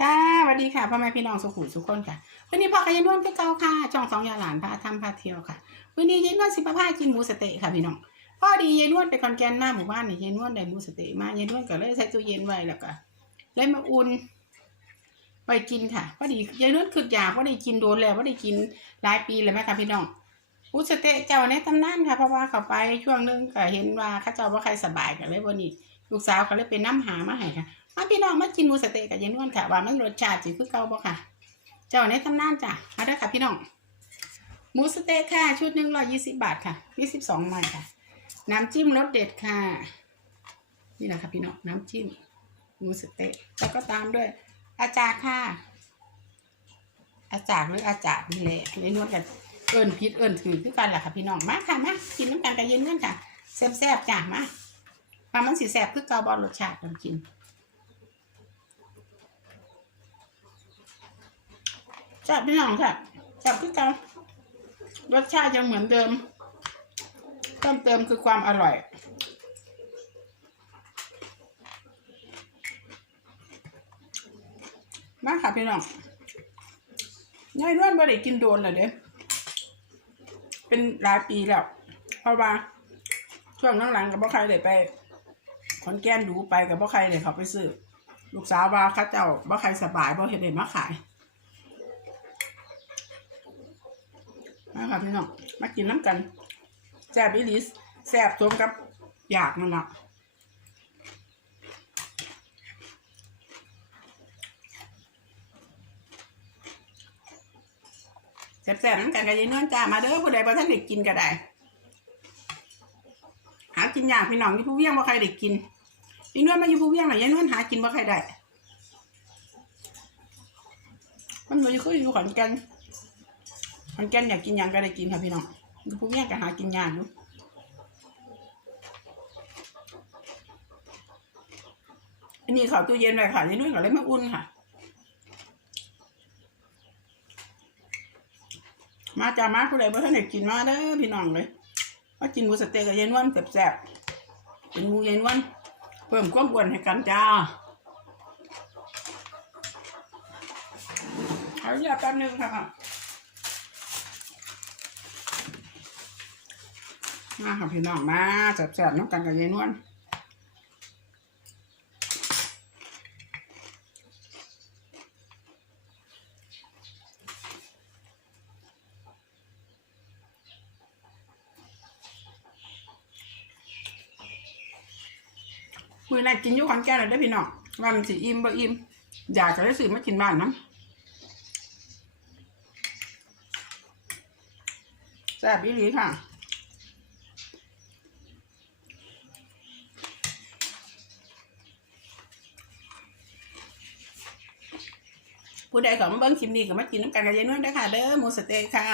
ค่ะสวัสดีค่ะพ่อแม่พี่น้องสุขุมสุขคนค่ะวันนี้พ่อกับยายนวลคือเกาค่ะช่องสองยาหลานพาทำพาเที่ยวค่ะวันนี้ยายนวลสิพาพากินหมูสเต๊ะค่ะพี่น้องพอดียายนวลไปคอนแกนมาหมู่บ้านนี่ยายนวลได้หมูสเต๊ะมายายนวลก็เลยใส่ตู้เย็นไว้แล้วก็เลยมาอุ่นไปกินค่ะพอดียายนวลคืออยากว่าได้กินโดนแล้วว่าได้กินหลายปีเลยไหมคะพี่น้องหมูสเต๊ะเจ้าในตำนานค่ะเพราะว่าเขาไปช่วงนึงก็เห็นว่าข้าเจ้าว่าใครสบายกันเลยวันนี้ลูกสาวก็เลยไปน้ำหามาให้ค่ะ มาพี่น้องมากินหมูสะเต๊ะกับยายนวลค่ะว่ามันรสชาติสิคือเก่าบ่ค่ะเจ้าในตำนานจ้ะมาด้อค่ะพี่น้องหมูสเต๊ะค่ะ ชุดหนึ่งร้อยยี่สิบบาทค่ะยี่สิบสองไม้ค่ะ น้ำจิ้มรสเด็ดค่ะ นี่แหละค่ะพี่น้องน้ำจิ้มหมูสเต๊ะแล้วก็ตามด้วย อาจารย์ค่ะ อาจารย์หรืออาจารย์นี่แหละยายนวลกันเอิญพิษเอิญถือคือกันแหละค่ะพี่น้องมาค่ะมากินน้ำกันกับเย็นกันค่ะแซ่บๆจ้ะมามามันสีแซ่บคือเกาบอลรสชาติน้ำกิน จับพี่น้องค่ะจับที่เกันรสชาติยังเหมือนเดิมเพิ่มเติมคือความอร่อย มาค่ะพี่น้องยายนวลบ่ได้กินโดนเลยเด้เป็นหลายปีแล้ว เพราะว่าช่วงหลังๆกับบ่ใครเลยไปขอนแก่นดูไปกับบ่ใครเลยเขาไปซื้อ ลูกสาวว่าข้าเจ้าบ่ใครสบายบ่เห็นเด็มาขาย มาค่ะพี่น้องมากินน้ำกันแซ่บอีลิสแซ่บสมกับอยากนั่นละแซ่บๆน้ำกันกับยายนวลจ้ามาเด้อผู้ใดบ่ท่านได้กินก็ได้ หากินยากพี่น้องที่ผู้เวียงบ่ใครได้กินยายนวลมาอยู่ผู้เวียงหน่อยยายนวลหากินบ่ใครได้มันเลยคืออยู่ขอนแก่น มันแก่นอยากกินหยังก็ได้กินค่ะพี่น้องพวกเนี้ยก็หากินยากอยู่อันนี้เขาตู้เย็นไว้ค่ะนี่นุ่นก็เลยมาอุ่นค่ะ มาจ้ามาผู้ใดบ่ทันได้กินมาเด้อพี่น้องเลยมากินหมูสเต๊ะกับเย็นวันแซ่บๆเป็นหมูเย็นวันเพิ่มความอ้วนให้กันจ้าเอาอย่าแป๊บนึงค่ะ มาค่ะพี่น้องมาแซ่บๆน้ำกันกับยายนวลมือนั้นกินอยุคันแก่เลยได้พี่น้องวันสิอิ่มบ่อิ่มอยากจะได้ซื้อมากินบ้านน้ำแซ่บอีหลีค่ะ ผู้ใดของเบิ้งคลิปนี้ก็มากินน้ำกันกับยายนวลได้อค่ะ เด้อหมูสะเต๊กค่ะ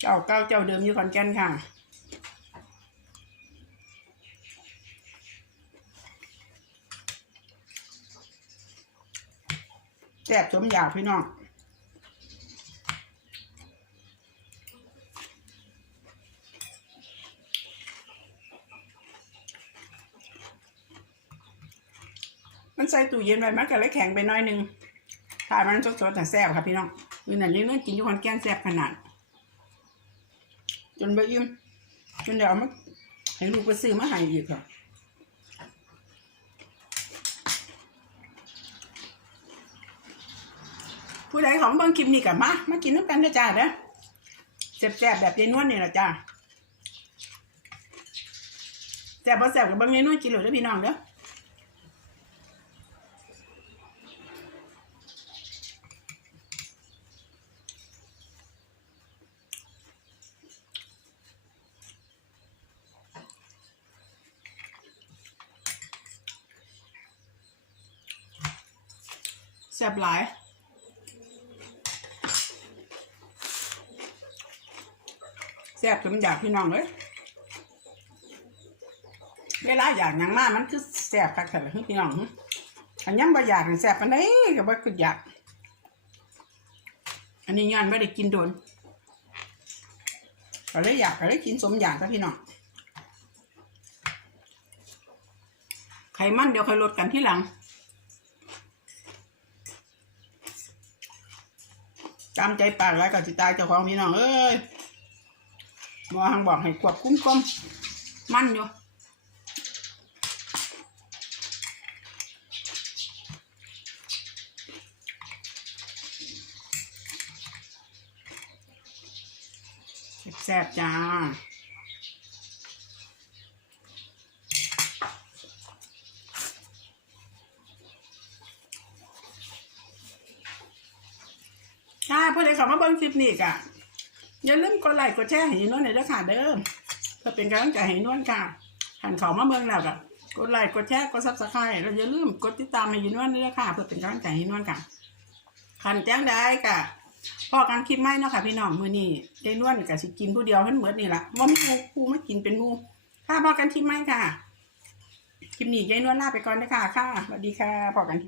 เจ้าเก่าเจ้าเดิมอยู่ขอนแก่นค่ะ แซ่บสมอยากพี่น้อง มันใส่ตู้เย็นไว้มันก็เลยแข็งไปน้อยหนึงถ้ามันสดๆแต่แซ่บครับพี่น้องนี่นั่นยังนั่นกินอยู่คนแกงแซ่บขนาด จนไปอิ่มจนเดี๋ยวเอามาให้ลูกไปซื้อมาให้อีกค่ะผู้ใดของเบิ่งคลิปนี้กับมา มากินน้ำกันเด้อจ้าเด้อแซ่บๆแบบยายนวลนี่แหละจ้าแซ่บบ่แซ่บกับเบิ่งยายนวลกินเลยเด้อพี่น้องเด้อ ซ่บหลายแซ่บจนอยากพี่น้องเลยเวลาอยากยังมากมันคือแซ่บคักแต่ละพี่น้องอันยังบ่อยากแซ่บปานใดก็บ่คืออยาก อันนี้ย้อนบ่ได้กินโดนก็เลยอยากก็เลยกินสมอยากกับพี่น้องไขมันเดี๋ยวค่อยลดกันที่หลัง ตามใจปากแล้วก็จิตายเจ้าของพี่น้องเอ้ยหมอหังบอกให้ควบคุมกลมมันอยู่แซ่บจ้า เพื่อนเลยเขามาเบิ้งคลิปนี้กะอย่าลืมกดไลค์กดแชร์ให้นวลหน่อยเด้อค่ะเด้อเพื่อเป็นกำลังใจให้นวลค่ะหันเขามาเบิ้งแล้วกะกดไลค์กดแชร์กดซับสไครต์แล้วอย่าลืมกดติดตามให้ยายนวลด้วยค่ะ เพื่อเป็นกำลังใจให้นวลค่ะขันแจ้งได้กะพอการคลิปไม่เนาะค่ะพี่น้องมื้อนี้ยายนวลกะสิกินผู้เดียวเพิ่นเหมือนนี่ล่ะว่ามีครูมากินเป็นหมู่ค่ะพอกันคลิปไม่ค่ะคลิปนี้ยายนวลลาไปก่อนนะคะค่ะสวัสดีค่ะพอกัน